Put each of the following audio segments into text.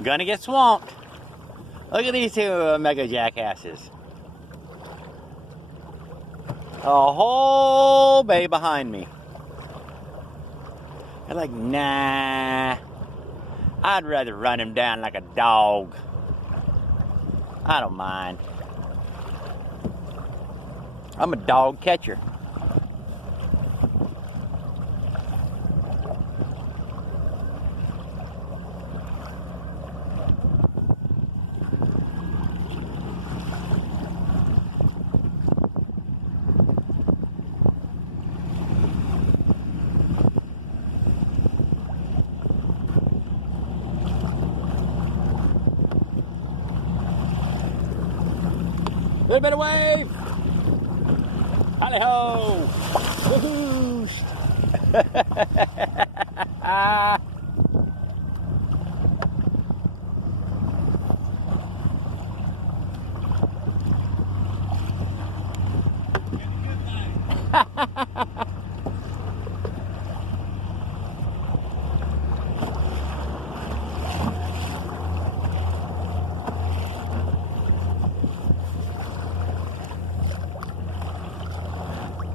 Gonna get swamped. Look at these two mega jackasses. A whole bay behind me. They're like, nah. I'd rather run him down like a dog. I don't mind. I'm a dog catcher. Little bit of wave. Hally ho. Woohoo.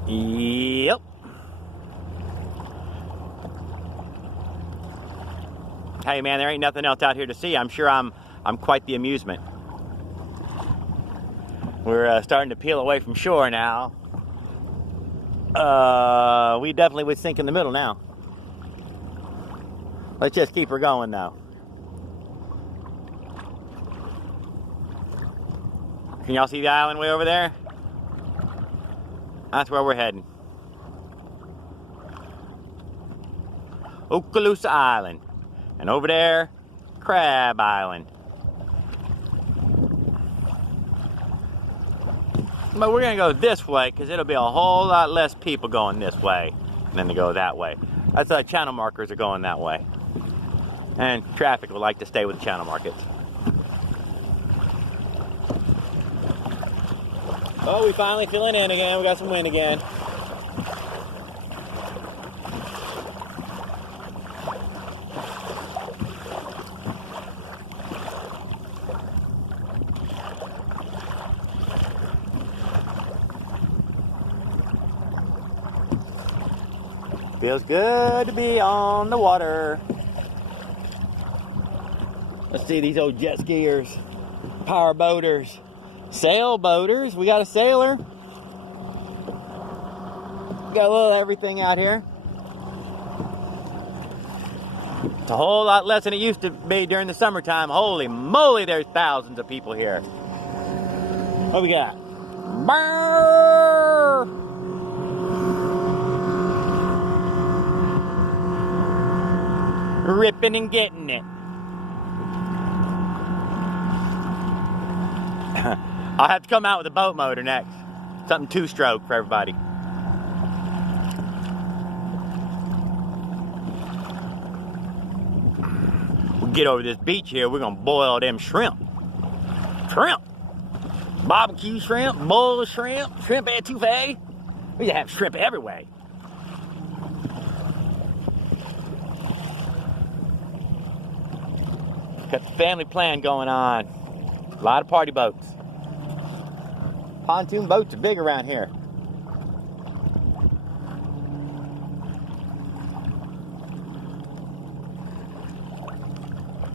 Yep. Hey man, there ain't nothing else out here to see. I'm sure I'm quite the amusement. We're starting to peel away from shore now. We definitely would sink in the middle now. Let's just keep her going though. Can y'all see the island way over there? That's where we're heading. Okaloosa Island. And over there, Crab Island. But we're gonna go this way because it'll be a whole lot less people going this way than to go that way. That's channel markers are going that way. And traffic would like to stay with the channel markets. Oh, we finally filling in again. We got some wind again. Feels good to be on the water. Let's see these old jet skiers, power boaters, sailboaters. We got a sailor. Got a little everything out here. It's a whole lot less than it used to be during the summertime. Holy moly, there's thousands of people here. What we got? Brrr! Ripping and getting it. I'll have to come out with a boat motor next. Something two-stroke for everybody. We get over this beach here, we're gonna boil them shrimp. Shrimp! Barbecue shrimp, boiled shrimp, shrimp etouffee. We just have shrimp everywhere. Got the family plan going on. A lot of party boats. Pontoon boats are big around here.